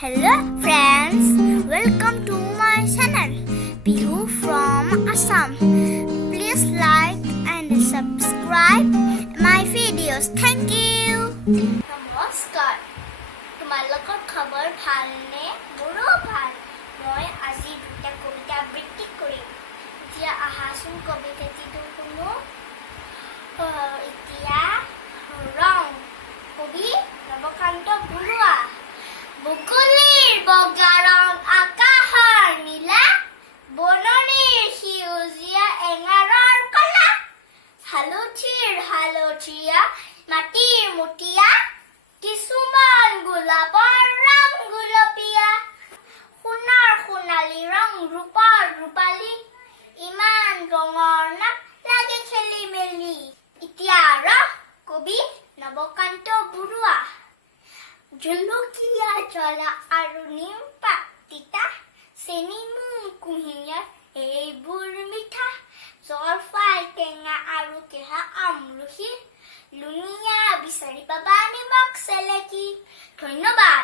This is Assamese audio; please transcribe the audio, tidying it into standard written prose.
Hello friends, welcome to my channel Bihu from Assam. Please like and subscribe my videos. Thank you. নমস্কাৰ তোমালোকৰ খবৰ ভালনে? মোৰো ভাল। মই আজি দুটা কবিতা আবৃত্তি কৰিম। এতিয়া আহাচোন কবিতাটো শুনো। এতিয়া ৰং কবি নবকান্ত বৰুৱা। বুকুলিৰ বগা ৰং আকাশৰ নীলা, বননিৰ সেউজীয়া এঙাৰৰ কলা, হালধীয়া মাটিৰ মটীয়া, কিছুমান গোলাপৰ ৰং গুলপীয়া, সোণৰ সোণালী ৰং ৰূপৰ ৰূপালী, ইমান ৰঙৰ নাম লাগে খেলি মেলি। এতিয়া ৰস কবি নবকান্ত বৰুৱা। জলকীয়া জ্বলা আৰু নিম পাত তিতা, চেনি কুঁহিয়াৰ এইবোৰ মিঠা, জলফাই টেঙা আৰু কেহা আমলখি, লুনিয়া বিচাৰি পাবা নিমখ চেলেকি। ধন্যবাদ।